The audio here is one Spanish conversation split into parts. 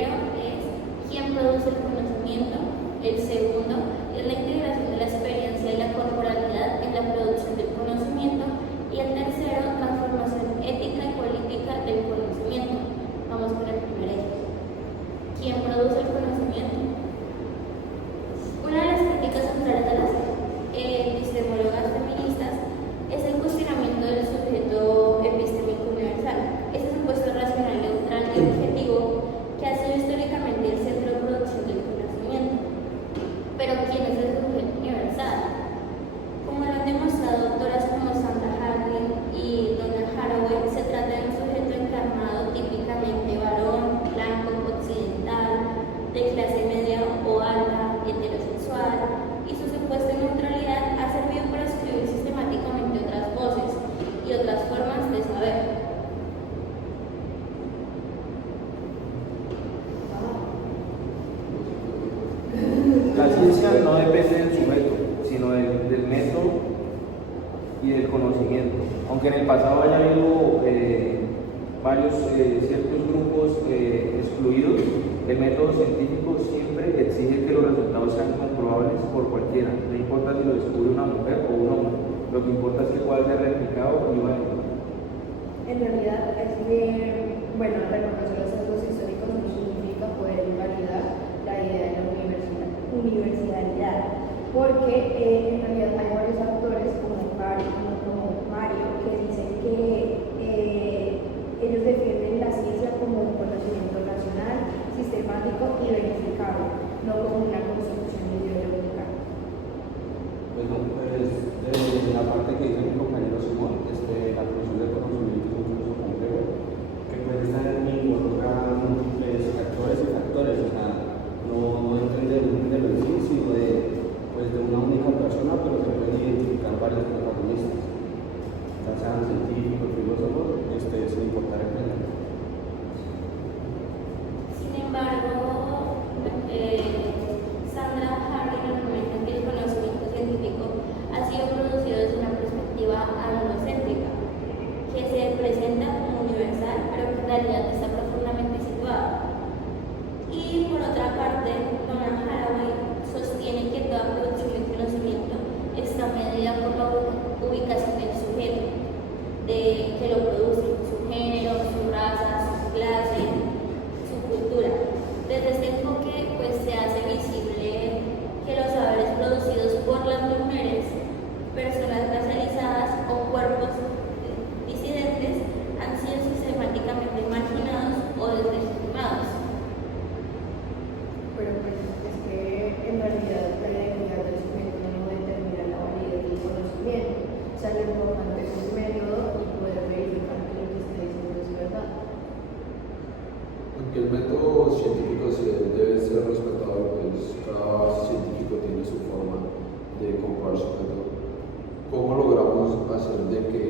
primero es quién produce el conocimiento, el segundo es la integración de la experiencia y la corporalidad en la producción del conocimiento y el tercero, transformación ética y política del conocimiento. Vamos con el primer eje. ¿Quién produce el conocimiento? Una de las críticas centrales de las epistemólogas feministas es el cuestionamiento del sujeto epistémico universal. Ese supuesto racional, neutral y objetivo que ha sido históricamente el centro de producción del conocimiento. Pero ¿quién es el sujeto universal? Como lo han demostrado autoras como Sandra Harding y Donna Haraway, se trata de un sujeto encarnado típicamente varón, blanco, occidental, de clase media o alta, heterosexual, y su supuesta neutralidad ha servido para excluir sistemáticamente otras voces y otras formas de saber. La ciencia no depende del sujeto, sino del método y del conocimiento. Aunque en el pasado haya habido varios ciertos grupos excluidos, el método científico siempre exige que los resultados sean comprobables por cualquiera. No importa si lo descubre una mujer o un hombre, lo que importa es que pueda ser replicado y válido. En realidad es que, reconocer los sesgos históricos no significa poder invalidar la idea de la universalidad, porque en realidad hay varios autores como Mario que dicen que ellos defienden la ciencia como un conocimiento racional, sistemático y verificable, no como una construcción ideológica. De la parte que dice mi compañero Simón, la producción del conocimiento es un proceso complejo que puede estar involucrar factores y factores, o sea, no entender en sí, sino de una única persona, pero se pueden identificar varios protagonistas, ya sean científicos, filósofos, sin importar el género. Sin embargo, Sandra Harding argumenta que el conocimiento científico ha sido producido desde una perspectiva androcéntrica, que se presenta como universal, pero que en realidad está profundamente situada. Y por otra parte, Donna Haraway sostiene que toda producción de conocimiento está medida por la ubicación del sujeto, de que lo produce, su género, su raza, su clase, su cultura. Desde este enfoque, se hace visible que los saberes producidos por las mujeres, personas racializadas o cuerpos disidentes han sido sistemáticamente marginados o deslegitimados. Pero es que en realidad la identidad del sujeto no determina la validez del conocimiento. O sea, lo importante es el método y poder verificar que lo que está diciendo es verdad. Aunque el método científico debe ser respetado, pues cada científico tiene su forma de comprobar su método. ¿Cómo logramos hacer de que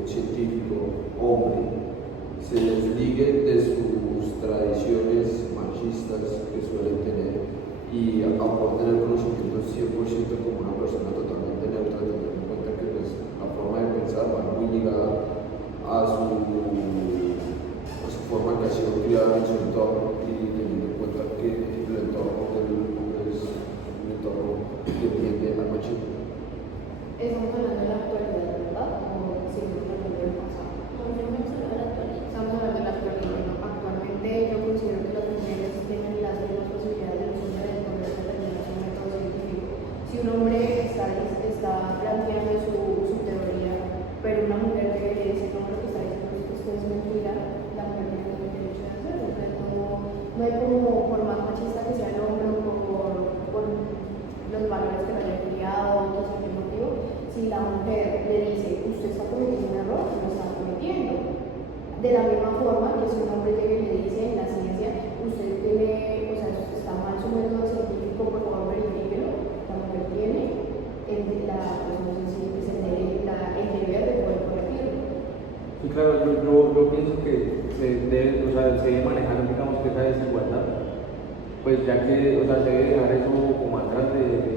un científico hombre se desligue de sus tradiciones machistas que suelen tener y aporte el conocimiento 100% como una persona totalmente neutra, teniendo en cuenta que la forma de pensar va muy ligada a su forma que ha sido criada en su entorno y teniendo en cuenta que el entorno del hombre es un entorno que tiende al machismo? Estamos hablando de la actualidad, ¿verdad? O siempre hablando del pasado. No me solo de la actualidad. Estamos hablando de la actualidad. Bueno, actualmente yo considero que las mujeres tienen las mismas posibilidades de lucha de poder determinar su método científico. Si un hombre está planteando su teoría, pero una mujer que le dice no, lo que está diciendo esto es mentira, la mujer tiene el derecho de hacerlo. Entonces no hay como, por más machista que sea el hombre o por los valores que lo hayan criado, no sé qué motivo, si la mujer le dice usted está cometiendo un error, lo está cometiendo. De la misma forma que si un hombre llega y le dice en la ciencia usted está mal su método científico, por favor verifíquelo, la mujer tiene el deber de poder corregirlo. Sí, claro, yo pienso que se debe manejar, digamos, que esa desigualdad, pues ya que, se debe dejar eso como atrás de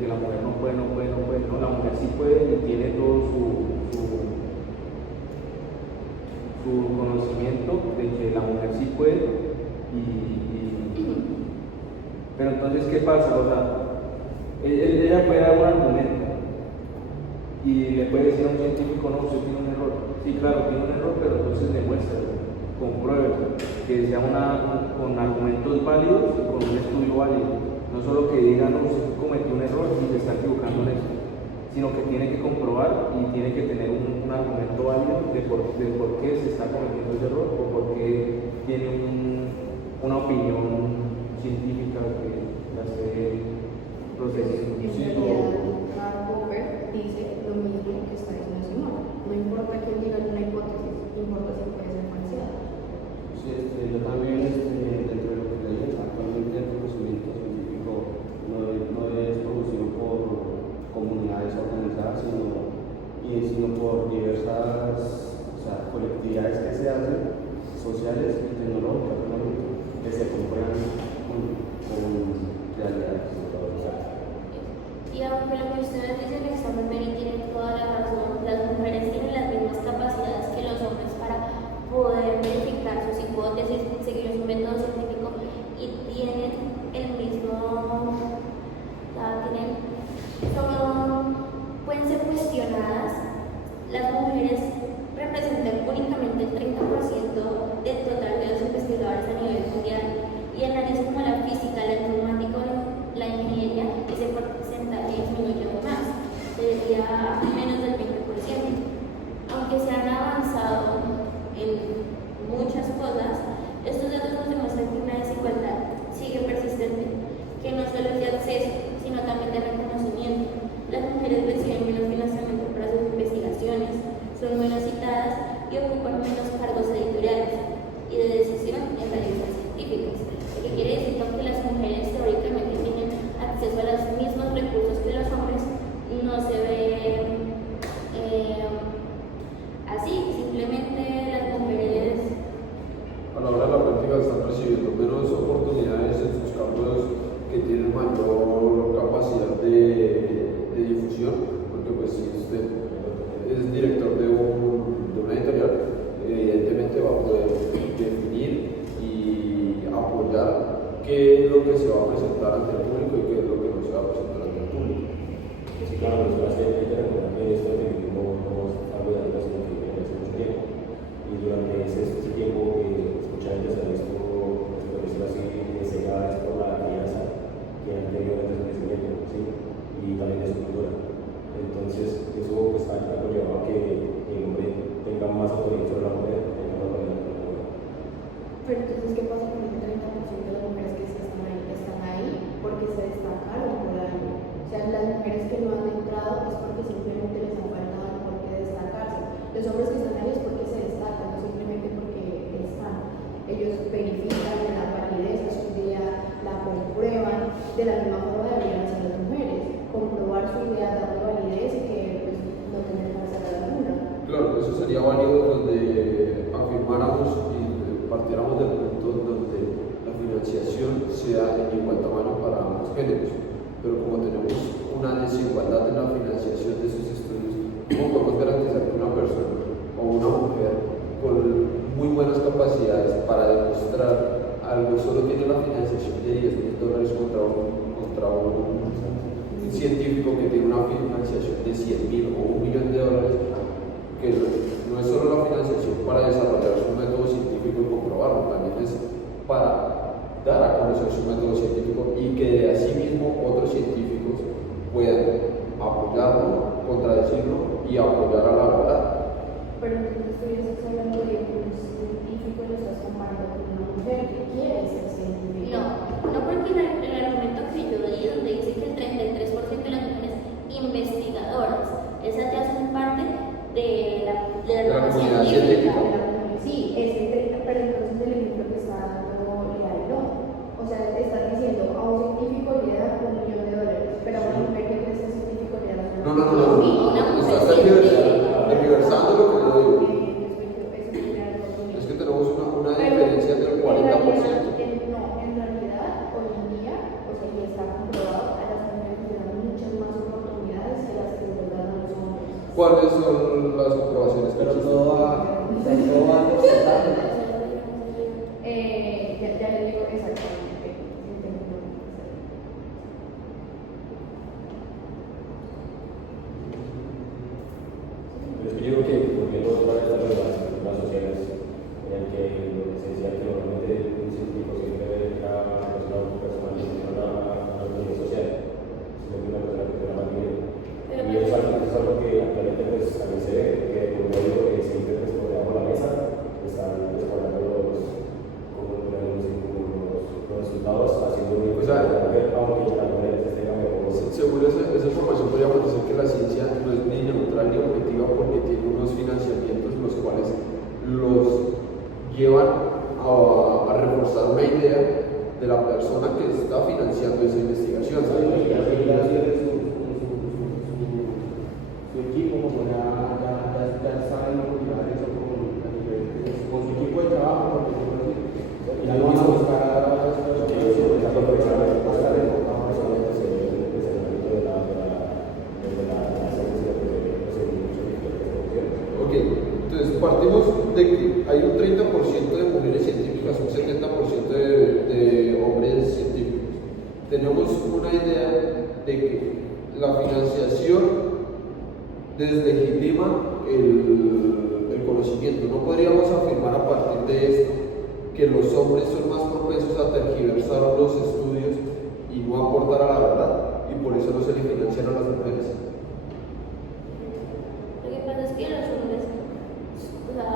que la mujer no puede, no, la mujer sí puede y tiene todo su conocimiento de que la mujer sí puede y Pero entonces, ¿qué pasa? O sea, ella puede dar un argumento y le puede decir a un científico, no, usted tiene un error. Sí, claro, tiene un error, pero entonces demuéstralo, compruébelo, que sea con argumentos válidos y con un estudio válido. No solo que diga, no, usted cometió un error y se está equivocando en eso, sino que tiene que comprobar y tiene que tener un argumento válido de por qué se está cometiendo ese error o por qué tiene una opinión científica que la esté procesando. En realidad, Karl Popper dice lo mismo que está diciendo Simón. No importa quién diga una hipótesis, importa si puede ser falseada. Sí, yo también, dentro de lo que leí, actualmente el conocimiento científico no es producido por comunidades organizadas, sino por diversas, o sea, colectividades que se hacen, sociales y tecnológicas, que se comprueban con realidades. Y aunque lo que ustedes dicen está muy bien y tienen toda la razón, las mujeres tienen las mismas capacidades que los hombres para poder verificar sus hipótesis, seguir su método científico y tienen el mismo, pueden ser cuestionadas. Las mujeres representan únicamente el 30% del total de los investigadores a nivel mundial y en áreas como la física, la informática, la ingeniería, ese porcentaje disminuye aún más, sería menos del 20%. Aunque se han avanzado en muchas cosas, estos datos nos demuestran que una desigualdad sigue persistente, que no solo es de acceso, sino también de reconocimiento. Las mujeres reciben menos financiamiento para sus investigaciones, son menos citadas y ocupan menos cargos editoriales y de decisión en revistas científicas. Lo que quiere decir que aunque las mujeres teóricamente tienen acceso a los mismos recursos que los hombres, no se ve así. Simplemente las mujeres A la hora de la práctica están recibiendo menos oportunidades en sus campos que tienen mayor capacidad de difusión, porque pues si usted es director de una editorial, evidentemente va a poder definir y apoyar qué es lo que se va a presentar ante el público y qué es lo que no se va a presentar ante el público. Sí, claro, nos va a hacer que recordar que esto de no está rodeando hace mucho tiempo. Y durante ese tiempo mucha gente se ha visto, por decirlo así, cegadas por la crianza que han tenido desde su crecimiento, ¿sí? Y también de su cultura. Entonces, eso pues, ha conllevado a que el hombre tenga más autoridad sobre la mujer, tenga más autoridad sobre la mujer. Pero entonces, ¿qué pasa con el 30% de las mujeres que están ahí? Están ahí porque se destacaron por algo. O sea, las mujeres que no han entrado es porque simplemente les han faltado por qué destacarse. Los hombres que están ahí es porque se destacan, no simplemente porque están. Ellos verifican, le dan validez a su idea, la comprueban. De la misma forma deberían hacer las mujeres, comprobar su idea, darle validez y que pues, no tener que sacar alguna. Claro, eso sería válido donde afirmáramos y partiéramos del punto donde la financiación sea en igual tamaño para ambos géneros. Pero como tenemos una desigualdad en la financiación de sus estudios, ¿cómo podemos garantizar que una persona o una mujer con muy buenas capacidades para demostrar algo solo tiene la financiación de $10,000 contra un científico que tiene una financiación de $100,000 o $1,000,000, que no es solo la financiación para desarrollar su método científico y comprobarlo, también es para dar a conocer su método científico y que de así mismo otros científicos puedan apoyarlo, contradecirlo y apoyar a la verdad. Pero entonces tú ya estás hablando de un científico y lo estás comparando con una mujer que quiere ser científica. no porque el argumento que yo di, donde dice que el 33% de las mujeres investigadoras, esas ya son parte de la comunidad científica. Sí, ese 30, pero entonces el ejemplo que está dando Leal no. O sea, te estás diciendo a un científico le da $1,000,000, pero a una mujer que quiere ser científico le da No, estás tergiversando lo que yo digo. Es que tenemos una diferencia del 40%. En realidad, hoy en día, o sea, ya está comprobado, a las mujeres le dan muchas más oportunidades que las que les dan a los hombres. ¿Cuáles son las comprobaciones que Pero existen? todo va a porcentaje. Ya les digo exactamente. sea, aunque la mujer tenga mejor. según esa información podríamos decir que la ciencia no es ni neutral ni objetiva porque tiene unos financiamientos los cuales los llevan a reforzar una idea de la persona que está financiando esa investigación. Su equipo, como ya saben motivar eso con su equipo de trabajo, porque ya no van a buscar a las personas Ok, entonces partimos de que hay un 30% de mujeres científicas, un 70% de hombres científicos. Tenemos una idea de que la financiación deslegitima el conocimiento. No podríamos afirmar a partir de esto que los hombres son más propensos a tergiversar los estudios y no aportar a la verdad, y por eso no se le financian a las mujeres. Lo que pasa es que los hombres, o sea,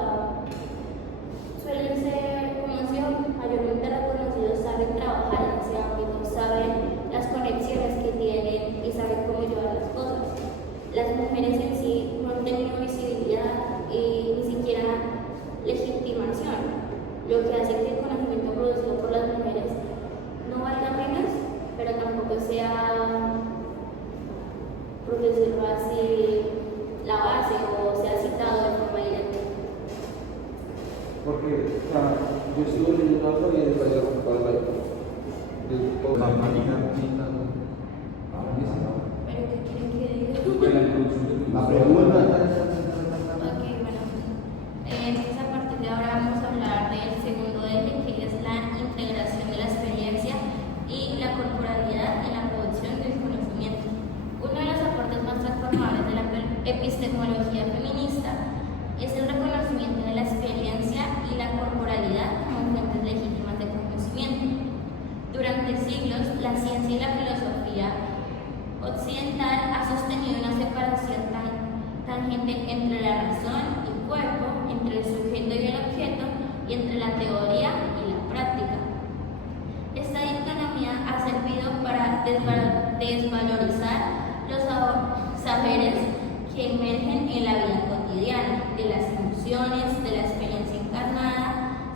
suelen ser, como han sido mayormente reconocidos, saben trabajar en ese ámbito, saben las conexiones que tienen y saben cómo llevar las cosas. Las mujeres en sí no han tenido visibilidad y ni siquiera legitimación, lo que hace que el conocimiento producido por las mujeres no valga menos, pero tampoco sea, por decirlo así, la base o sea citado de forma directa. porque, o sea, yo sigo leyendo algo y es Vaya a ocupar la ¿Pero qué quieren que diga? la pregunta. Ok, bueno, entonces a partir de ahora vamos a hablar del segundo eje, que es la integración de la experiencia y la corporalidad en la producción del conocimiento. Uno de los aportes más transformadores de la epistemología feminista es el reconocimiento de la experiencia y la corporalidad como fuentes legítimas de conocimiento. Durante siglos, la ciencia y la filosofía occidental ha sostenido una separación tangente entre la razón y el cuerpo, entre el sujeto y el objeto, y entre la teoría y la práctica. Esta dicotomía ha servido para desvalorizar los saberes que emergen en la vida cotidiana, de las emociones, de la experiencia encarnada,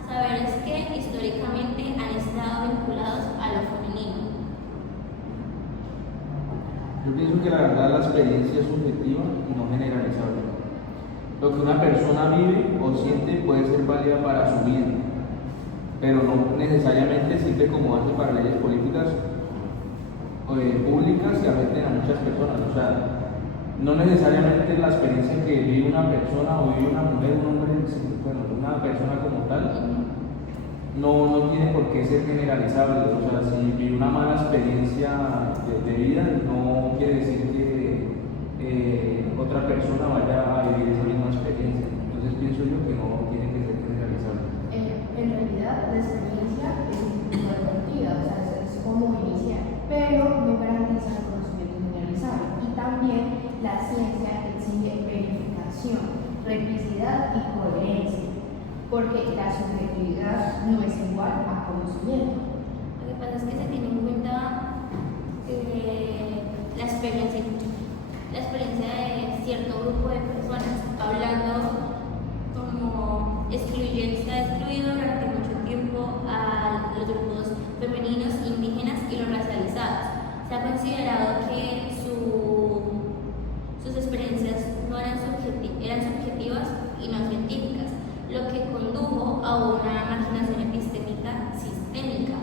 saberes que históricamente han estado vinculados a lo femenino. Yo pienso que la verdad la experiencia es subjetiva y no generalizable. Lo que una persona vive o siente puede ser válida para su vida, pero no necesariamente sirve como base para leyes políticas públicas que afecten a muchas personas. O sea, no necesariamente la experiencia que vive una persona o vive una mujer, un hombre, bueno, una persona como tal, no tiene por qué ser generalizable. O sea, si vive una mala experiencia de vida, no quiere decir que otra persona vaya a vivir esa misma experiencia. Entonces pienso yo que no tiene que ser generalizable. En realidad, la experiencia es individual partida, o sea, es como iniciar, pero no garantiza el conocimiento generalizado. Y también la ciencia exige verificación, replicidad y coherencia, porque la subjetividad no es igual a conocimiento. Lo que pasa es que se tiene en cuenta la experiencia de cierto grupo de personas, hablando como se ha excluido durante mucho tiempo a los grupos femeninos, indígenas y los racializados. Se ha considerado que sus experiencias no eran subjetivas y no científicas, lo que condujo a una marginación epistémica sistémica,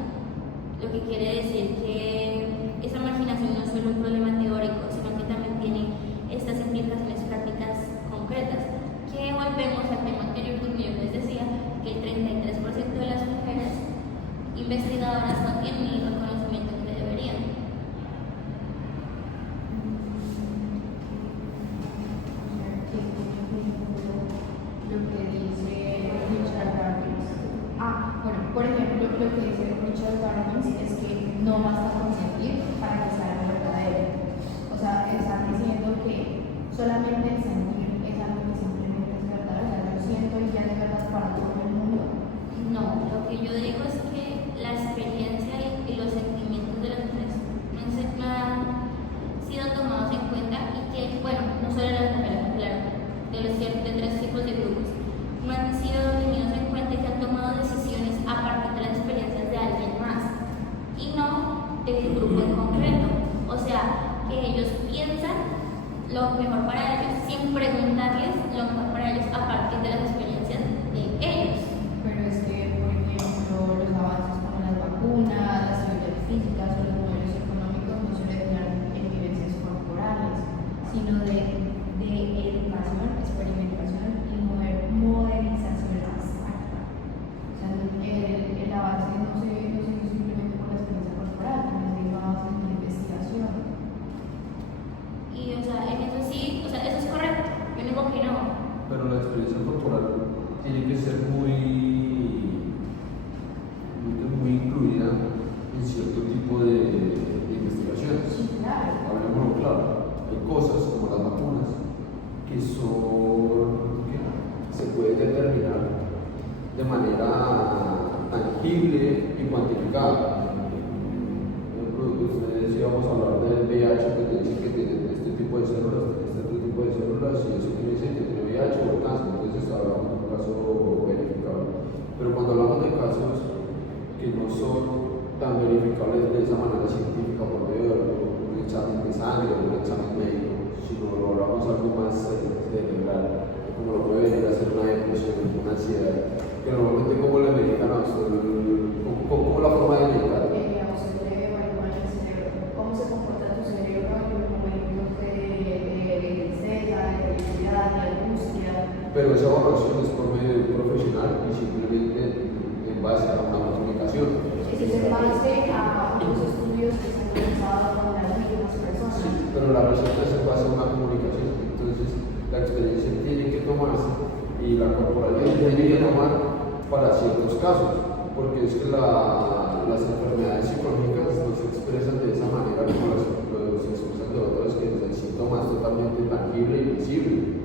lo que quiere decir que esa marginación no es solo un problema teórico, sino que también tiene estas implicaciones prácticas concretas, que volvemos al tema anterior donde yo les decía que el 33% de las mujeres investigadoras no tienen el reconocimiento que deberían. Lo que dice Richard Dawkins. Bueno, por ejemplo, lo que dice Richard Dawkins es que no basta con sentir para que sea algo verdadero. O sea, están diciendo que solamente el sentir es algo que simplemente es verdad. O sea, yo siento y ya de verdad para todo el mundo. No, lo que yo digo es que la experiencia y los sentimientos de tiempo en concreto. O sea, que ellos piensan lo mejor para ellos sin preguntarles lo mejor para ellos a partir de las experiencias de ellos. Pero es que, por ejemplo, los avances como las vacunas, las teorías físicas o los modelos económicos no se originan en vivencias corporales, sino de educación, experimentación y modelización abstracta. O sea, el avance no se hizo simplemente por la experiencia corporal, también se hizo avances en la investigación. Y, o sea, en eso sí, o sea, eso es correcto. Yo no digo que no. Pero la experiencia corporal tiene que ser muy incluida en cierto tipo de investigaciones. Sí, claro. Hablemoslo claro. Hay cosas como las vacunas que se pueden determinar de manera tangible y cuantificada. Por ejemplo, ustedes íbamos a hablar del VIH, que te dicen que tiene este tipo de células, este otro tipo de células, y eso quiere decir que tiene VIH o el cáncer. Entonces hablamos de un caso verificable. Pero cuando hablamos de casos que no son tan verificables de esa manera científica por medio de un examen de sangre o un examen médico, sino lo hablamos algo más cerebral, como lo puede venir a ser una depresión, una ansiedad, que normalmente como le medican a usted, como la forma de medicar. A usted le evalúan el cerebro, cómo se comporta tu cerebro en los momentos de tristeza, de felicidad, de angustia. Pero esa evaluación es por medio de un profesional y simplemente en base a una comunicación. Ese es en base a unos estudios que se han realizado con las mismas personas. Sí, pero la receta es en base a una comunicación. Entonces, la experiencia tiene que tomarse y la corporalidad tiene que tomar para ciertos casos, porque es que las enfermedades psicológicas no se expresan de esa manera como se expresan de otras, que el síntoma es totalmente tangible y visible.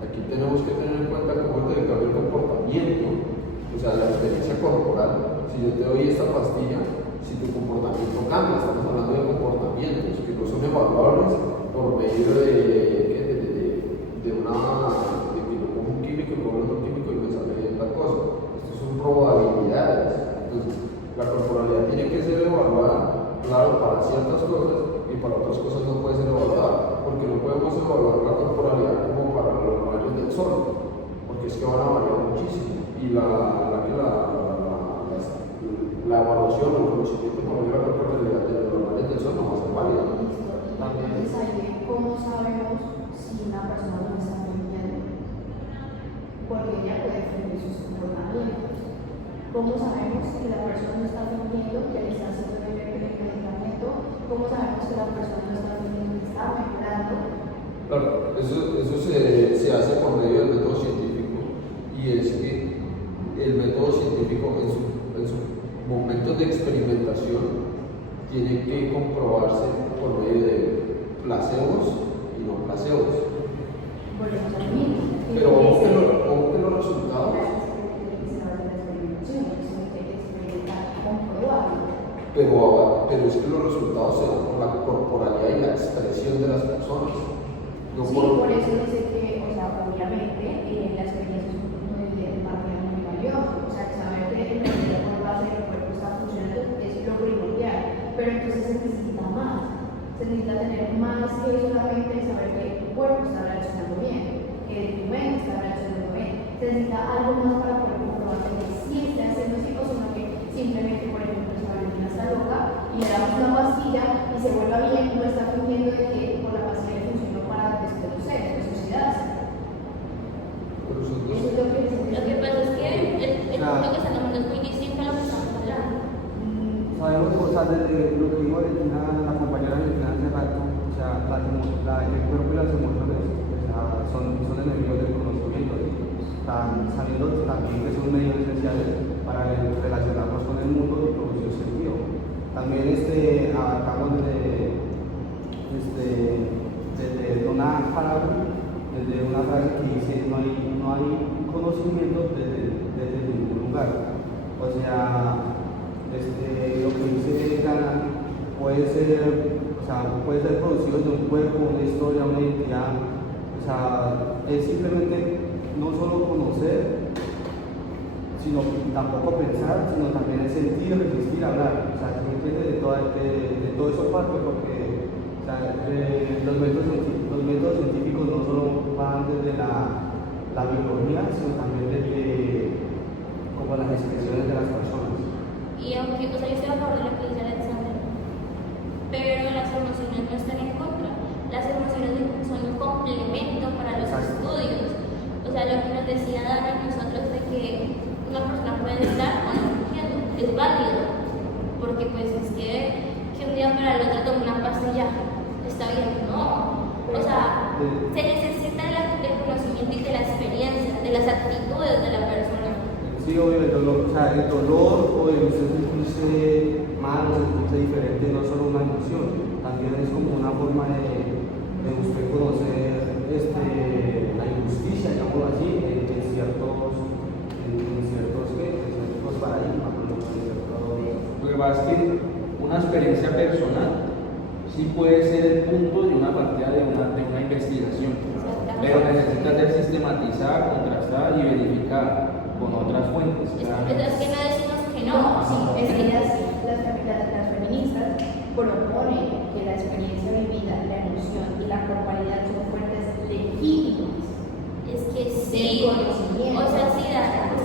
Aquí tenemos que tener en cuenta cómo es el cambio de comportamiento, o sea, la experiencia corporal. Si yo te doy esta pastilla, si tu comportamiento cambia, estamos hablando de comportamientos que no son evaluables por medio de que yo pongo un químico y pongo otro químico y me sale tal cosa. Estas son probabilidades. Entonces, la corporalidad tiene que ser evaluada, claro, para ciertas cosas y para otras cosas no puede ser evaluada, porque no podemos evaluar la corporalidad como para los rayos del sol, porque es que van a variar muchísimo y la evaluación o el conocimiento por medio de la corporalidad de los rayos del sol no va a ser válida. Entonces, ahí, ¿cómo sabemos si una persona no está mintiendo? Porque ella puede defender sus comportamientos. ¿Cómo sabemos que la persona no está mintiendo, que le está haciendo el medicamento? ¿Cómo sabemos que la persona no está mintiendo, que está mejorando? Claro, eso se hace por medio del método científico, y es que el método científico en sus momentos de experimentación tiene que comprobarse por medio de placebos y no placebos. Volvemos al mismo. Pero aunque los resultados, pero es que los resultados se dan por la corporalidad y la expresión de las personas. No Sí, por eso dice que, o sea, obviamente, la experiencia es un punto de partida muy valioso. O sea, saber que el base del cuerpo está funcionando es lo primordial. Pero entonces se necesita más. Se necesita tener más que solamente saber que tu cuerpo está reaccionando bien, que tu mente está reaccionando bien. Se necesita algo más para poder comprobar que sí está haciendo así, o sino que simplemente, por ejemplo, si Valentina está loca y le damos una pastilla y se vuelva bien, no está fingiendo de que por la pastilla funcionó para después, no sé, de suicidarse. Eso es lo que Lo que pasa es que el punto que está tomando es muy distinto a lo que estamos hablando. Sabemos cosas desde lo que dijo Valentina, la compañera Valentina hace rato, o sea, el cuerpo y las emociones, o sea, son enemigos del conocimiento, están sabiendo también que son medios esenciales para relacionarnos con el mundo y producir sentido. También acabamos desde una frase que dice no hay conocimiento desde ningún lugar. O sea, lo que dice Gana puede ser producido de un cuerpo, una historia, una identidad. O sea, es simplemente no solo conocer, sino tampoco pensar, sino también el sentir, resistir, hablar. O sea, se entiende de de todo eso parte, porque o sea, los métodos científicos no solo van desde la biología, sino también desde como las expresiones de las personas. Y aunque, o sea, yo estoy a favor de lo que dice Alexander, pero las emociones no están en contra. Las emociones son un complemento para los estudios. O sea, lo que nos decía Dana a nosotros de que una persona puede estar o no fingiendo, es válido. Porque pues es que un día para el otro toma una pastilla, está bien, no. O sea, se necesita del conocimiento y de la experiencia, de las actitudes de la persona. Sí, obvio, el dolor, o sea, el dolor o el usted sentirse mal o sentirse diferente no es solo una emoción, también es como una forma de usted conocer la injusticia, digámoslo así, en ciertos paradigmas. Lo que pasa es que una experiencia personal sí puede ser el punto de una partida de una investigación, pero necesita ser sistematizada, contrastada y verificada con otras fuentes. Es que no decimos que no. Sí, es que las feministas proponen que la experiencia vivida, la emoción y la corporalidad son fuentes legítimas. Es que sí, o sea,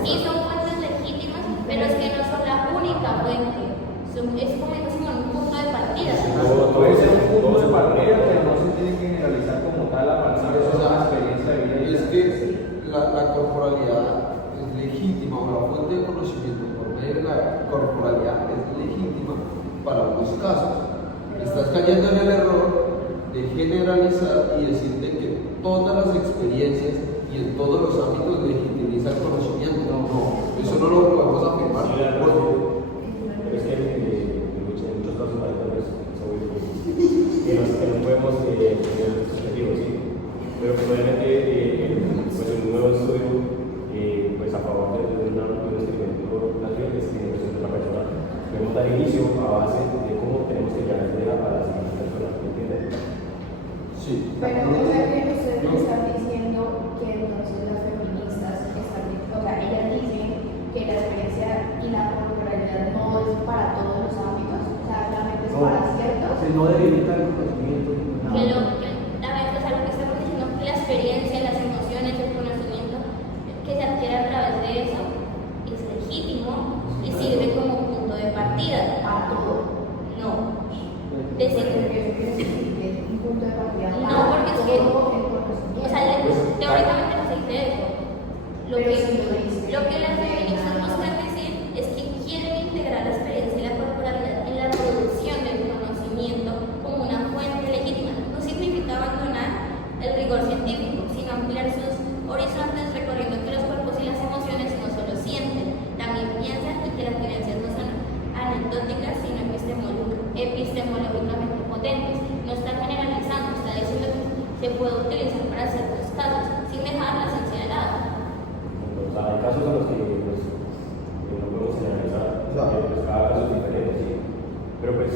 sí son fuentes legítimas, pero es que no son la única fuente. Es como decimos, un punto de partida. Puede ser un punto de partida, pero no se tiene que generalizar como tal a partir de una experiencia de vida. Es que la corporalidad es legítima, o la fuente de conocimiento por medio de la corporalidad es legítima para unos casos. Estás cayendo en el error de generalizar y decirte que todas las experiencias y en todos los ámbitos legitimiza el conocimiento. No, eso no lo podemos afirmar. Pero es que en muchos casos es obvio que no podemos tener estos objetivos, sí. Pero probablemente pues en un nuevo estudio pues a favor de un experimento natural que tiene que ser una persona, podemos dar inicio a base de cómo tenemos que llegar a las demás personas, ¿me entienden? Sí. Pero o sea que ustedes me están diciendo que entonces las feministas están, o sea, ellas dicen que la experiencia y la corporalidad no es para todos los ámbitos, o sea, solamente es para ciertos. Se no debilita el conocimiento. Que lo que estamos diciendo, que la experiencia, las emociones, el conocimiento que se adquiere a través de eso es legítimo y sirve como punto de partida. Para todo. No. Eso quiere decir que es un punto de partida para No, porque es que, todo el conocimiento. o sea, teóricamente no se dice eso. Lo Pero que, sí lo dice. lo que las feministas buscan decir es que quieren integrar la experiencia y la corporalidad en la producción del conocimiento como una fuente legítima. No significa abandonar el rigor científico, sino ampliar sus horizontes recorriendo que los cuerpos y las emociones no solo sienten, también piensan y que las vivencias no son anecdóticas, sino epistemológicamente potentes. No está generalizando, está diciendo que se puede utilizar para ciertos casos, sin dejar la esencia de lado. O sea, hay casos en los que pues, no podemos generalizar, pues cada caso es diferente, sí. Pero pues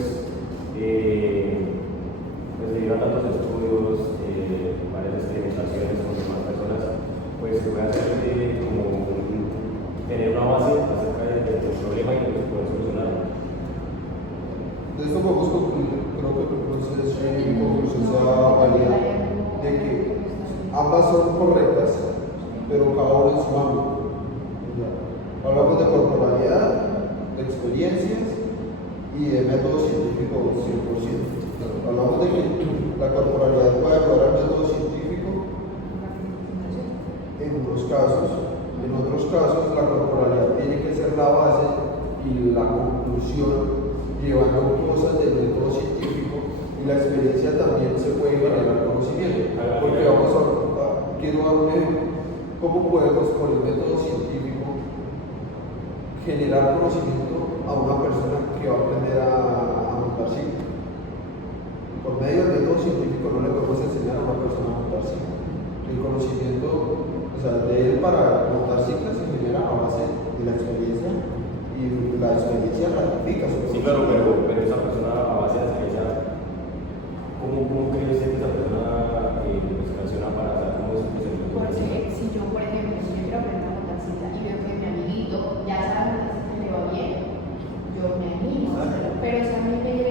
debido a tantos estudios, varias experimentaciones con demás personas, pues se puede hacer como tener una base acerca del problema y de lo que se puede solucionar. De esto podemos concluir, creo que el proceso sea válida, de que ambas son correctas, pero cada uno en su ámbito. Hablamos de corporalidad, de experiencias y de método científico 100%. Hablamos de que la corporalidad puede ayudar al método científico en unos casos. En otros casos, la corporalidad tiene que ser la base y la conclusión, llevando cosas del método científico, y la experiencia también se puede generar conocimiento. Porque quiero dar un ejemplo. ¿Cómo podemos, por el método científico, generar conocimiento a una persona que va a aprender a montar ciclo? Por medio del método científico no le podemos enseñar a una persona a montar ciclo. El conocimiento, o sea, de él para montar ciclos se genera a base de la experiencia, y la experiencia ratifica su Sí, claro, pero esa persona a base de la experiencia, ¿cómo crees que esa persona reacciona para saber cómo se presenta? Porque si yo, por ejemplo, si yo quiero aprender a montar cicla y veo que mi amiguito ya sabe montar cicla y le va bien, yo me animo a hacerlo. Pero si a mí me llega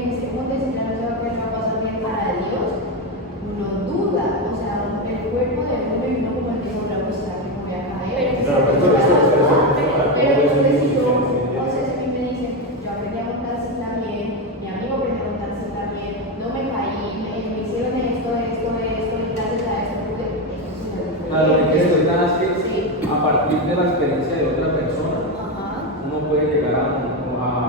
lo que estoy dando es que Sí. a partir de la experiencia de otra persona, Ajá. uno puede llegar a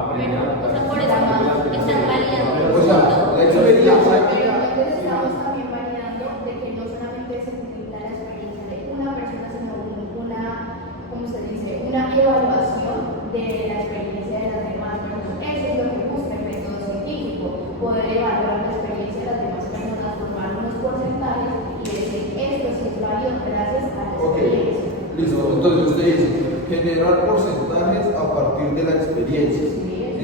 aprender Pero, a o sea, por eso están validando. O sea, la experiencia. Pero entonces estamos también validando de que no solamente se utiliza la experiencia de una persona, sino ¿cómo se dice? Una evaluación de la experiencia de las demás personas. Eso es lo que busca el método científico, poder evaluar la experiencia de las demás personas, formar unos porcentajes y decir esto sí es válido gracias a la Ok, experiencia. listo. Entonces usted dice generar porcentajes a partir de la experiencia.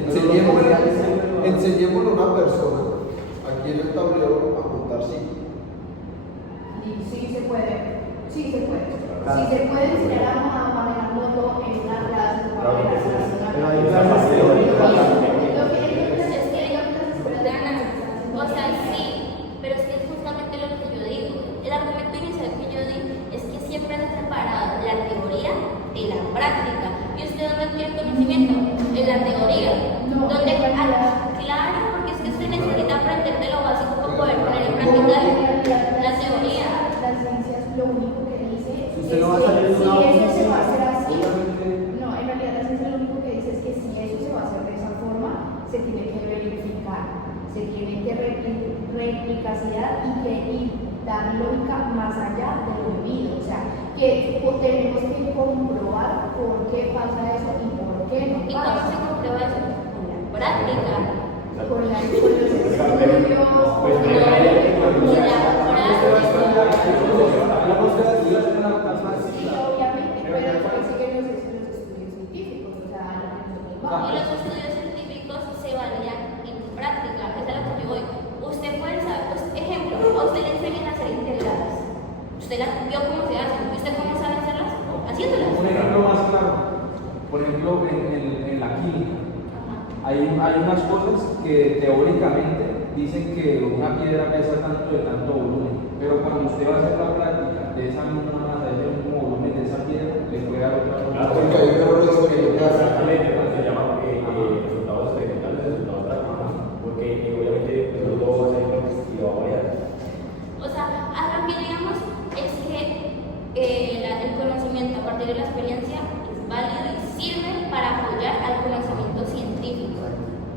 Enseñémosle a una persona aquí en el tablero a montar ciclo. Y sí se puede, sí se puede. Si se puede enseñar a manejar moto en una clase, o a manejar Pero hay clases teóricas. O sea, sí, pero es que es justamente lo que yo digo. El argumento inicial que yo di es que siempre han separado la teoría de la práctica. ¿Y usted dónde adquiere conocimiento? En la teoría. No, ¿Dónde? en realidad. Claro, porque es que usted necesita aprender de lo básico para poder poner en práctica la teoría. La ciencia es lo único que dice Si es usted no va a que salir de si una eso se va a hacer oficina, así, obviamente- no, en realidad la ciencia lo único que dice es que si eso se va a hacer de esa forma, se tiene que verificar, se tiene que replicacidad y dar lógica más allá de lo vivido. O sea, que tenemos que comprobar por qué pasa eso y por qué no ¿Y cómo se pasa. comprueba eso? Con la práctica. Con los estudios, con la sí, obviamente, pero después siguen los estudios científicos, o sea, lo que nosotros Y vamos. los estudios científicos se validan en práctica, es a lo que yo voy. Usted puede saber, pues, ejemplo, a usted le enseñan a hacer integrales. Usted las vio cómo se hacen. ¿Y usted cómo sabe hacerlas? Haciéndolas. Un ejemplo más claro, por ejemplo, en la química, hay unas cosas que teóricamente dicen que una piedra pesa tanto de tanto volumen, pero cuando usted va a hacer la práctica de esa misma masa, de ese mismo volumen de esa piedra, le puede dar otra Claro, Porque hay errores que exactamente, se llama resultados experimentales, resultados prácticos, porque obviamente eso no va a ser y va a variar. O sea, a lo que digamos es que el conocimiento a partir de la experiencia es válido y sirve para apoyar al conocimiento científico.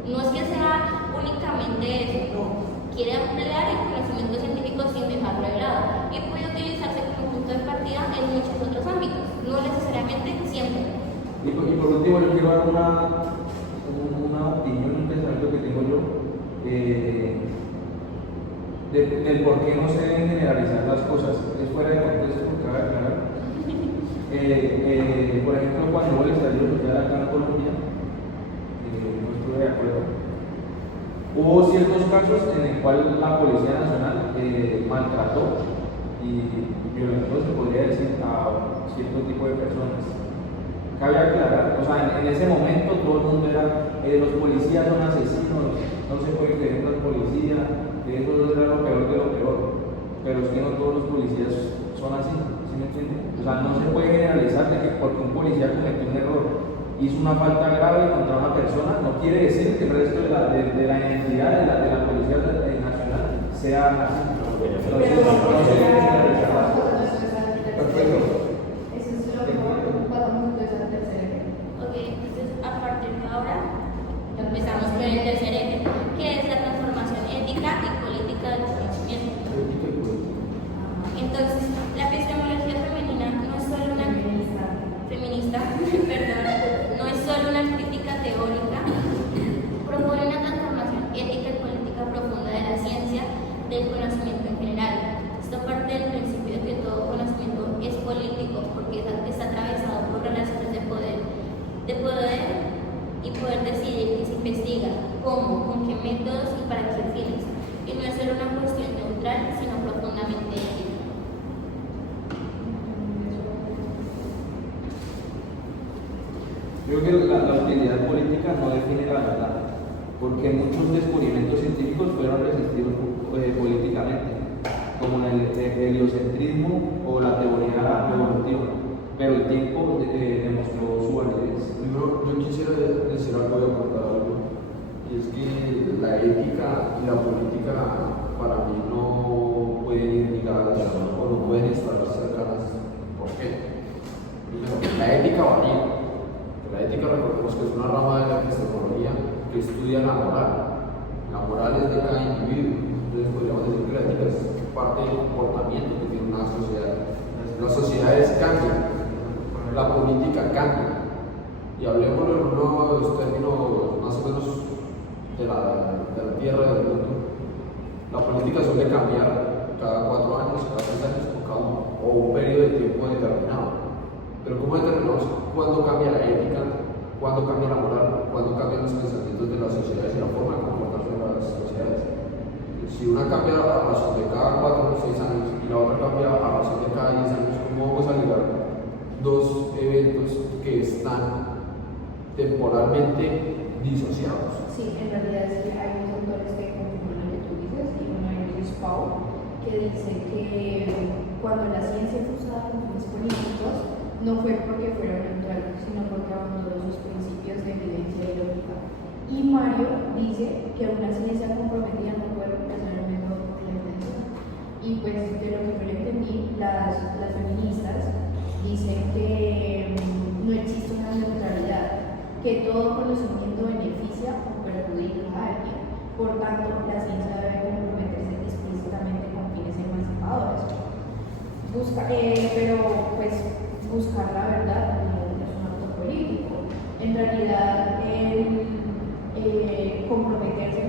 No es que sea únicamente eso, no. Quiere ampliar el conocimiento científico sin dejarlo de lado y puede utilizarse como punto de partida en muchos otros ámbitos, no necesariamente siempre. Y por último, yo quiero dar una opinión, un pensamiento que tengo yo del por qué no se deben generalizar las cosas. Es fuera de contexto, porque cabe aclarar. Por ejemplo, cuando hubo el estallido social acá en Colombia, no estuve de acuerdo. Hubo ciertos casos en el cual la Policía Nacional maltrató y violentó, se podría decir, a cierto tipo de personas. Cabe aclarar, o sea, en ese momento todo el mundo era, los policías son asesinos, no se puede creer en los policías, eso era lo peor de lo peor. Pero es que no todos los policías son así, ¿sí me entienden? O sea, no se puede generalizar de que porque un policía cometió un error, hizo una falta grave contra una persona, no quiere decir que el resto de la identidad de la Policía Nacional sea así. Entonces, no se debe generalizar. Perfecto. Eso es lo que pasamos entonces al tercer ejemplo. Ok, entonces a partir de ahora empezamos con el tercer eje, que es la transformación ética y política del conocimiento. Entonces, la epistemología femenina no es solo una feminista, perdón, no es solo una crítica teórica, propone una transformación ética y política profunda de la ciencia, del conocimiento en general. Esto parte del principio de que todo conocimiento es político, porque está atravesado por relaciones de poder y poder decidir qué se investiga, cómo, con qué métodos y para qué fines. Y no es solo una cuestión neutral, sino profundamente ética. Yo creo que la utilidad política no define la verdad, porque muchos descubrimientos científicos fueron resistidos políticamente, como el heliocentrismo o la teoría evolutiva, pero el tiempo demostró su validez. Primero, yo quisiera decir algo y aportar algo, y es que la ética y la política para mí no pueden ir ligadas o no pueden estar cercanas ¿Por qué? Primero, la ética varía. La ética, recordemos que es una rama de la epistemología que estudia la moral. La moral es de cada individuo. Entonces podríamos decir que la ética es parte del comportamiento que tiene una sociedad. Las sociedades cambian, la política cambia. Y hablemoslo en unos términos más o menos de la tierra, del mundo. La política suele cambiar cada 4 años, cada 3 años o un periodo de tiempo determinado. Pero ¿cómo determinamos cuándo cambia la ética, cuándo cambia la moral, cuándo cambian los pensamientos de las sociedades y la forma de comportarse de las sociedades? Si una cambia a razón de cada 4 o 6 años y la otra cambia a razón de cada 10 años, ¿cómo vamos a ligar dos eventos que están temporalmente disociados? Sí, en realidad es que hay dos autores que confirman lo que tú dices, y uno de ellos es Pau, que dice que cuando la ciencia fue usada con fines políticos, no fue porque fuera neutral, sino porque abandonó sus principios de evidencia y lógica. Y Mario dice que una ciencia comprometida no puede reemplazar el método por la intención. Y pues de lo que yo le entendí, las feministas dicen que no existe una neutralidad, que todo conocimiento beneficia o perjudica a alguien. Por tanto, la ciencia debe comprometerse explícitamente con fines emancipadores. Pero pues buscar la verdad no es un acto político. En realidad, comprometerse,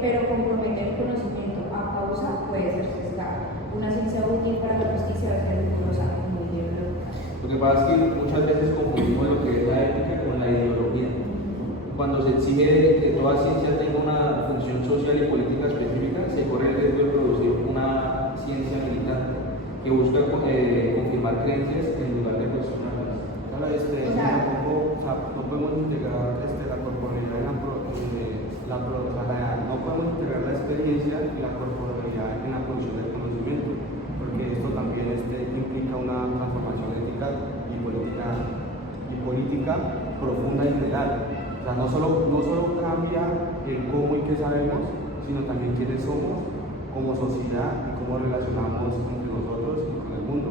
pero comprometer el conocimiento a causa puede ser sesgado. Una ciencia útil para la justicia debe ser rigurosa, como bien lo educación. Lo que pasa es que muchas veces confundimos lo que es la ética con la ideología. Cuando se exige que toda ciencia tenga una función social y política específica, se corre el riesgo de producir una ciencia militante que busca confirmar creencias en lugar de cuestionarlas. Ahora, no podemos integrar la corporeidad no podemos integrar la experiencia y la corporeidad en la producción del conocimiento, porque esto también implica una transformación ética y política profunda y real. O sea, no solo cambia el cómo y qué sabemos, sino también quiénes somos como sociedad y cómo relacionamos entre nosotros y con el mundo.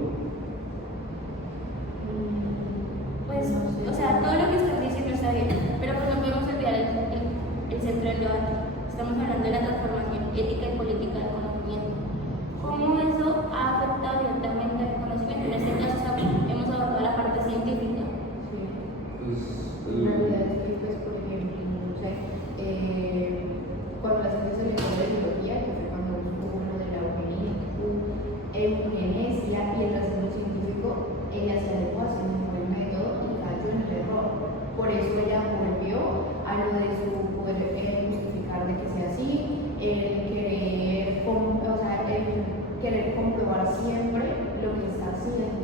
Pues, o sea, todo lo que estás diciendo está bien, pero pues no podemos olvidar el centro del debate. Estamos hablando de la transformación ética y política del conocimiento. ¿Cómo eso ha afectado directamente al conocimiento? En este caso hemos abordado la parte científica. En realidad es que, pues, por ejemplo, no sé, cuando la ciencia se le dio la biología, que fue cuando hubo uno de la eugenesia y el racismo científico, ella se adecuó a un buen método y cayó en el error. Por eso ella volvió a lo de su poder justificar de que sea así, querer comprobar siempre lo que está haciendo.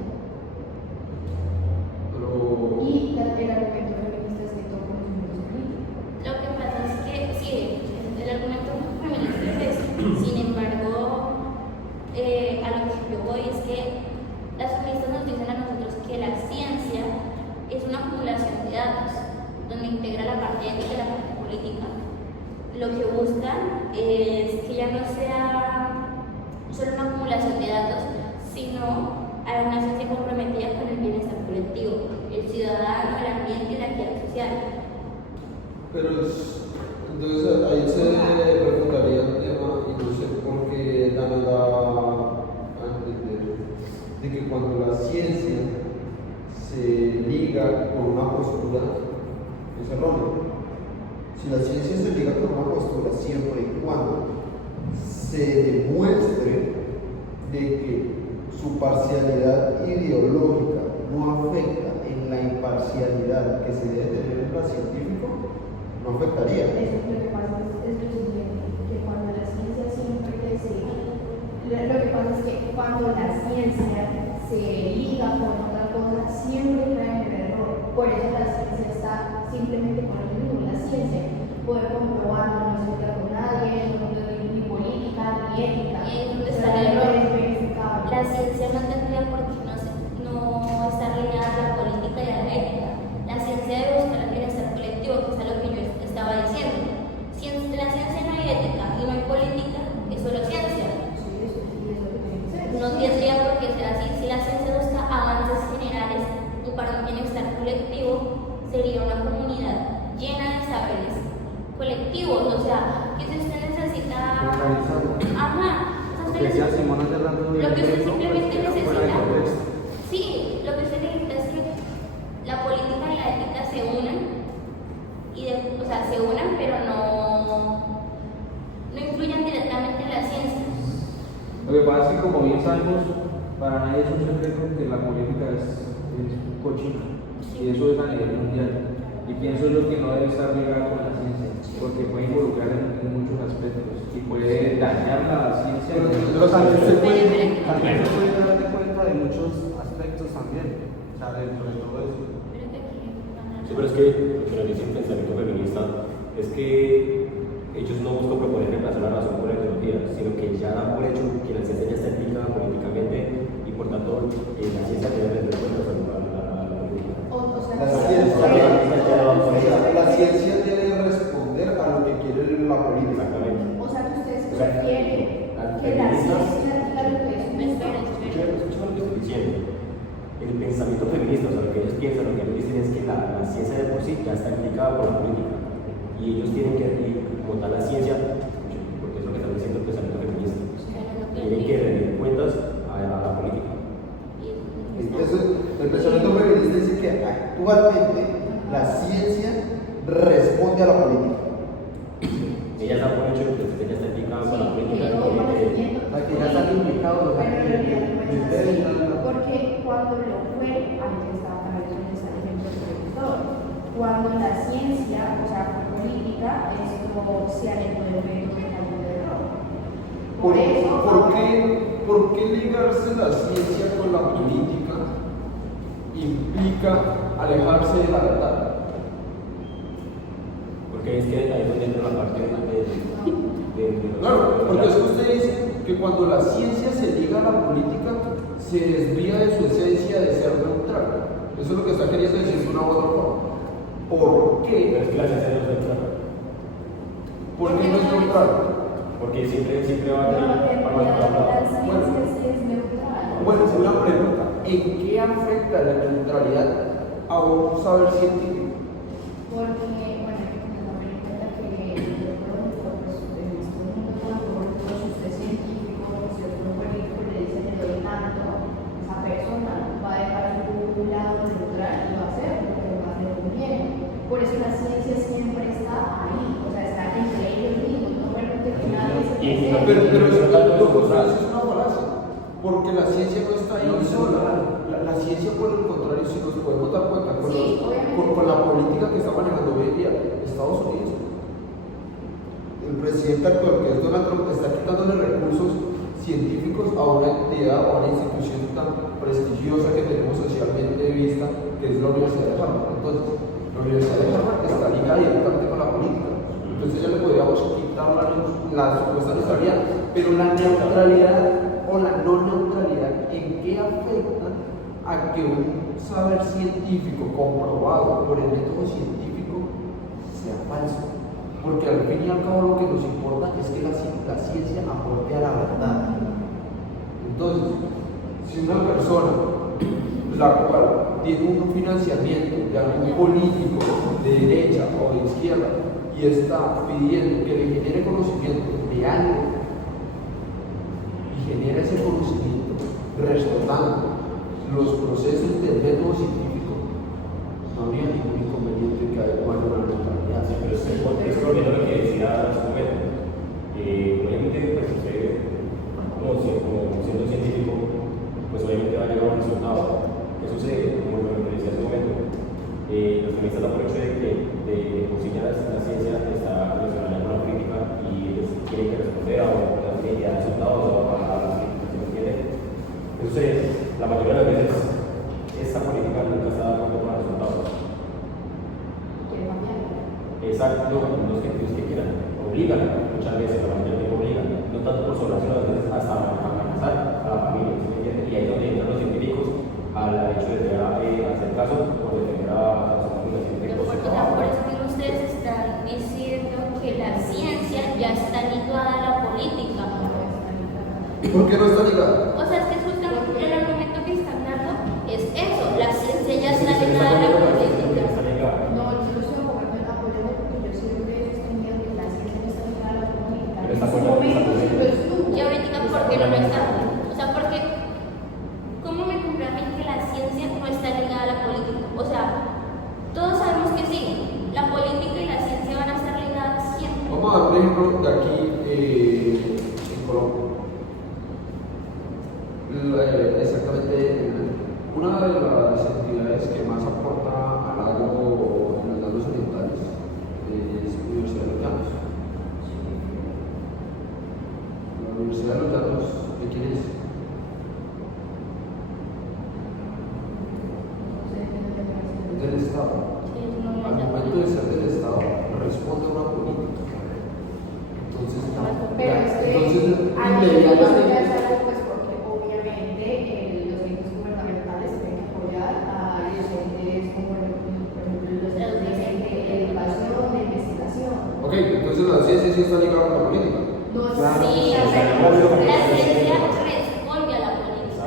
Y el argumento feminista es que todo conocimiento es político. Lo que pasa es que, sí, el argumento feminista es ese. Sin embargo, a lo que yo voy es que las feministas nos dicen a nosotros que la ciencia es una acumulación de datos, donde integra la parte ética y la parte política. Lo que buscan es que ya no sea solo una acumulación de datos, sino a una ciencia comprometida con el bienestar colectivo, el ciudadano, el ambiente y la equidad social. Pero entonces ahí se preguntaría el tema, y no sé por qué Dan da a entender de que cuando la ciencia se liga con una postura, es erróneo. Si la ciencia se liga con una postura siempre y cuando se demuestre de que su parcialidad ideológica no afecta en la imparcialidad que se debe tener en lo científico, no afectaría. Eso lo que pasa es lo siguiente, que cuando la ciencia siempre lo que pasa es que cuando la ciencia se liga con otra cosa, siempre cae en el error. Por eso la ciencia está simplemente con el mismo. La ciencia puede comprobar, no se liga con nadie, ni política, ni ética. Y ahí es donde está el error. Verificable. La ciencia no tendría por qué no estar alineada a la política y a la ética. La ciencia debe buscar el bienestar colectivo, que es algo que yo estaba diciendo. Si en la ciencia no hay ética y no hay política, es solo ciencia. Sí, eso tiene que ser. No tendría por qué ser colectivos, o sea, que si usted necesita... Organizarlo. Ajá, o sea, usted Decía necesita... Simón hace rato de Lo que usted ejemplo, simplemente pues, era fuera de necesita... contexto. Sí, lo que usted necesita es que la política y la ética se unan, o sea, se unan, pero no influyan directamente en la ciencia. Lo que pasa es que, como bien sabemos, para nadie es un secreto que la política es cochina, y eso es a nivel mundial. Y pienso yo que no debe estar ligada con la ciencia, porque puede involucrar en muchos aspectos y puede dañar la ciencia. Pero también se puede Espere. dar de cuenta de muchos aspectos también, o sea, dentro de todo eso. Sí, pero es que lo que nos dice el pensamiento feminista es que ellos no buscan proponer reemplazar la razón por la ideología, sino que ya dan por hecho que la ciencia ya está implicada políticamente y por tanto la ciencia debe rendir cuentas a la política. O sea, La ciencia debe responder a lo que quiere la política. Exactamente. o sea, que ustedes O sea, prefieren al que la feminista- ciencia diga lo que es justo. Escucha lo que estoy diciendo. El pensamiento feminista, o sea, lo que ellos piensan, lo que ellos dicen es que la ciencia de por sí ya está implicada por la política. Y ellos tienen que, como tal, la ciencia, porque es lo que está diciendo el pensamiento feminista, tienen que rendir cuentas a la política. Entonces, el pensamiento feminista dice que actualmente la ciencia responde a la política. Ellas dan por hecho que usted ya está implicada con la política. Pero y vamos tiene que- asumiendo La que ya están implicados, o sea, Pero en realidad no es ustedes así, están- porque cuando lo fue, ahí está también es donde está el ejemplo del profesor. Cuando la ciencia, o sea, política, es como se alejó del método de cayó de error. ¿Por qué ligarse la ciencia con la política implica alejarse de la verdad? Porque es que ahí es donde entra la parte de Claro, porque es que usted dice que cuando la ciencia se liga a la política, se desvía de su esencia de ser neutral. Eso es lo que está queriendo decir de una u otra forma. ¿Por Pero qué? es que la ciencia no es neutral. ¿Por qué no es neutral? Porque siempre va a No, tener en realidad la ciencia sí es neutral. Bueno, una pregunta. ¿En qué afecta la neutralidad a un saber científico? Porque, bueno, hay que tener en cuenta que, por ejemplo, pues, en este mundo tecnológico, si usted es científico, si usted es un político y le dice le doy tanto, esa persona va a dejar su lado neutral y va a hacer lo que más le conviene. Por eso la ciencia siempre está ahí, o sea, está entre ellos mismos, no realmente que nadie se presente. Pero eso es una falacia, porque la ciencia no está ahí sola. La ciencia, por el contrario, si nos podemos dar cuenta con, Sí, obviamente. con la política que está manejando hoy en día Estados Unidos. El presidente actual, que es Donald Trump, está quitándole recursos científicos a una entidad o a una institución tan prestigiosa que tenemos socialmente vista, que es la Universidad de Harvard. Entonces, la Universidad de Harvard está ligada directamente con la política. Entonces ya le podríamos quitar la supuesta neutralidad. Pero la neutralidad o la no neutralidad, ¿en qué afecta a que un saber científico comprobado por el método científico sea falso? Porque al fin y al cabo lo que nos importa es que la ciencia aporte a la verdad. Entonces, si una persona la cual tiene un financiamiento de algún político de derecha o de izquierda y está pidiendo que le genere conocimiento de algo y genera ese conocimiento respetando los procesos del método científico, no habría ningún inconveniente que adecuar una neutralidad. Sí, pero es el contexto de lo que decía hace un momento. Obviamente, pues usted, como siendo científico, pues obviamente va a llegar a un resultado. ¿Qué sucede? Como lo que decía hace un momento, los feministas dan por hecho de por sí ya la ciencia está relacionada con la política y ellos tienen que responder a resultados o a las que se tienen. Entonces, la mayoría de las veces, esta política nunca está de acuerdo con los resultados. Exacto, no es que quieran, obligan muchas veces, la mayoría de obligan, no tanto por su oración, a veces hasta amenazar a la familia, ¿sí me entienden? Y ahí es donde entran los científicos al hecho de hacer caso o defender a su familia. Por eso mismo ustedes están diciendo que la ciencia ya está ligada a la política. ¿Por qué no está ligada? O sea, es que justamente el argumento que están dando es eso, la ciencia ya está ligada a la política. No, yo no estoy de acuerdo en apoyarlo porque yo siempre he sostenido que la está su apoyando momento esa sí lo estuvo. Y ahorita, ¿por qué no lo está? O sea, porque, ¿cómo me comprueba a mí que la ciencia no está ligada a la política? O sea, todos sabemos que sí, la política y la ciencia van a estar ligadas siempre. Vamos a dar un ejemplo de aquí en Colombia. Exactamente, una de las entidades que más aporta al agro en los llanos orientales es la Universidad de los Llanos. La Universidad de los Llanos, ¿de quién es? Es del Estado. Sí, no Al es la momento de política. ser del Estado, responde a una política. Entonces, Pero es que entonces ahí no se inmediatamente. hace algo, pues porque obviamente los entes gubernamentales tienen que apoyar a los entes como por ejemplo los entes de educación, de investigación. Ok, entonces la ciencia sí está ligada con la política. No es Claro, Sí, sí, la o ciencia responde a la política.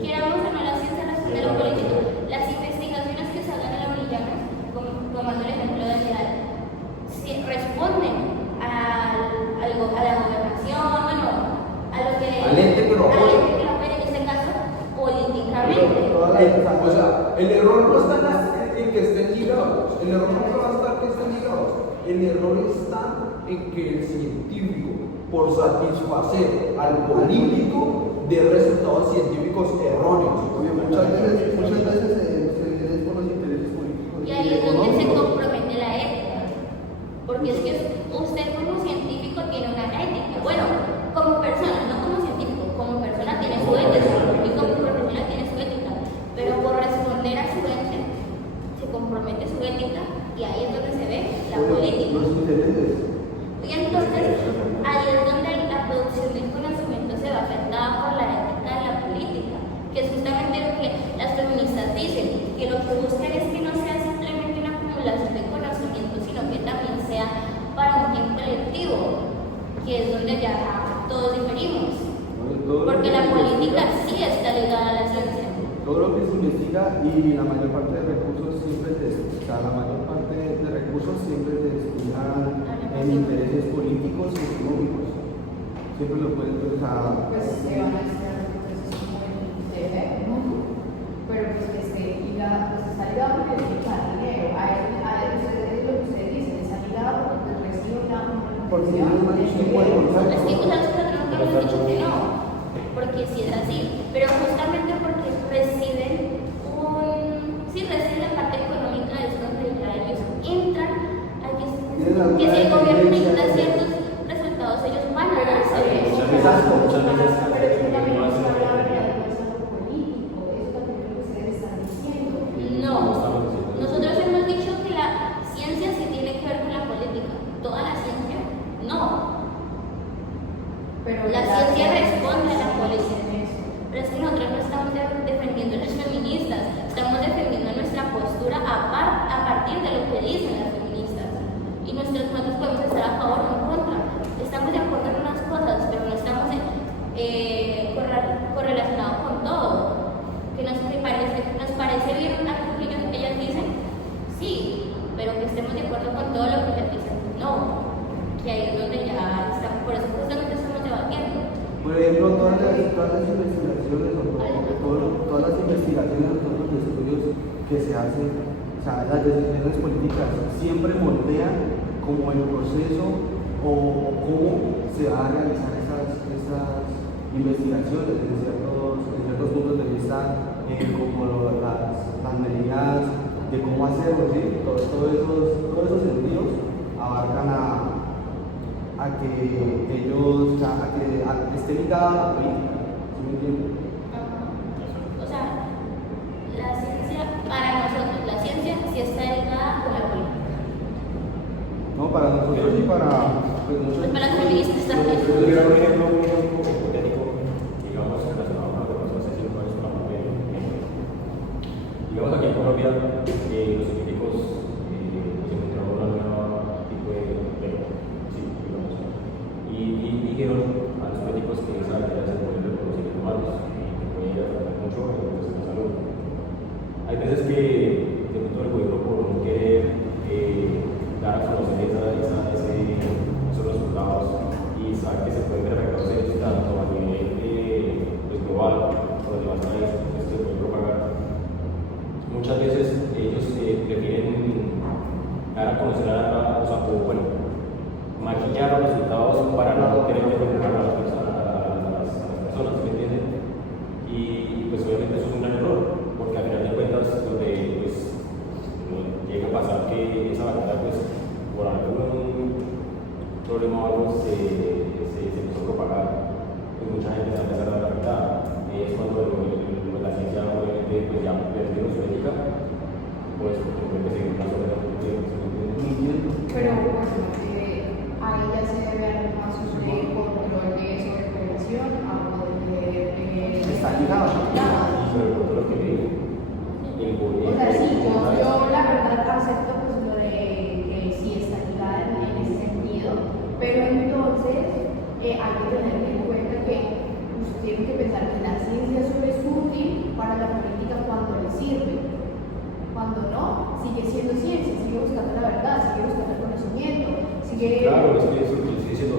Queramos o no, la ciencia responde a la política. Las investigaciones que se hagan en la orillana, tomando el ejemplo de Leal, responden a la gobernación, bueno, a lo que Al ente que lo apoya. al ente que lo apoya, en este caso, políticamente. O sea, el error no está en que estén ligados. El error no va a estar que estén ligados. El error está en que el científico, por satisfacer al político, dé resultados científicos erróneos. Muchas veces se es por los intereses políticos. Y ahí es donde se compromete la ética. Porque es que usted como científico tiene una ética. Bueno, como persona, no como científico, como persona tiene su ética. Y como profesional tiene su ética. Pero por responder a su ente, se compromete su ética y ahí es donde se ve la política. Los intereses. Y entonces, ahí es donde la producción del conocimiento se ve afectada por la ética de la política, que es justamente lo que las feministas dicen, que lo que buscan es que no sea simplemente una acumulación de conocimiento, sino que también sea para un bien colectivo, que es donde ya todos diferimos. Porque la política sí está ligada a la ciencia. Todo lo que se investiga y la mayor parte de recursos siempre la mayor parte de recursos siempre se destinan en intereses políticos y económicos. Siempre lo pueden usar. pues se van a estar procesos como el TF, pero pues que esté ligado, pues está ligado porque es para dinero. A él es lo que ustedes dicen, está ligado porque pues recibe una Porque pensión, no hay tiempo de contar. Es que cosas que nosotros nunca hemos dicho que no, porque sí es así, pero justamente porque reciben reciben la parte económica, es donde ya ellos entran a que si el gobierno necesita ciertos resultados, ellos van a darse eso. Muchas veces pero es que también no está la realidad no es algo político, eso también es lo que ustedes están diciendo. No, nosotros hemos dicho que la ciencia sí tiene que ver con la política, toda la ciencia no. Pero La ciencia responde a la política. Eso. Pero es que nosotros no estamos defendiendo a las feministas, estamos defendiendo nuestra postura a partir de lo que dicen las feministas. Y nosotros podemos estar a favor o en contra. Estamos de acuerdo en unas cosas, pero no estamos correlacionados con todo. Que nos parece bien algo que ellas dicen, sí, pero que estemos de acuerdo con todo lo que ellas dicen, no. Que ahí es donde ya estamos, por eso justamente estamos debatiendo. Por ejemplo, todas las investigaciones, todas las investigaciones, todos los estudios que se hacen, o sea, las decisiones políticas siempre moldean como el proceso o cómo se van a realizar esas investigaciones en ciertos puntos de vista, como las medidas de cómo hacerlo, ¿sí? Todos esos sentidos abarcan a que ellos, a que esté ligada a la política, ¿sí me entienden? O sea, la ciencia, para nosotros, la ciencia sí está ligada con la política. No, para nosotros y para pues, Pues para las feministas Yo también. tuviera un ejemplo hipotético, digamos, relacionado con lo que pasó hace 5 años con la pandemia. Digamos, aquí en Colombia, los científicos se encontraron una nueva tipo de sí, digamos, y dijeron a los médicos que esa era el poder de los seres humanos y que podía afectar mucho en la salud. Hay veces que de pronto el gobierno por no querer dar a conocer esos resultados y a conocer o sea, o, bueno, maquillar los resultados para no tener que preocupar a las personas, ¿sí me entienden? Y pues obviamente eso es un gran error, porque al final de cuentas, donde pues, llega a pasar que esa bacteria, pues, por algún problema o algo se empezó a propagar, pues mucha gente se va a empezar a dar cuenta, es cuando la ciencia obviamente pues ya perdió su ética, pues porque puede seguir una sola Pero bueno, ahí ya se debe dar pasos de control de sobreprevención a poder Está ligado. sobre todo lo que digo. O sea, sí, yo la verdad acepto pues lo de que sí está ligada en ese sentido, pero entonces hay que tener en cuenta que usted tiene que pensar que la ciencia solo es útil para la política cuando le sirve. Cuando no, sigue siendo ciencia, sigue buscando la verdad, sigue buscando el conocimiento, sigue... Claro, es que eso que estoy diciendo,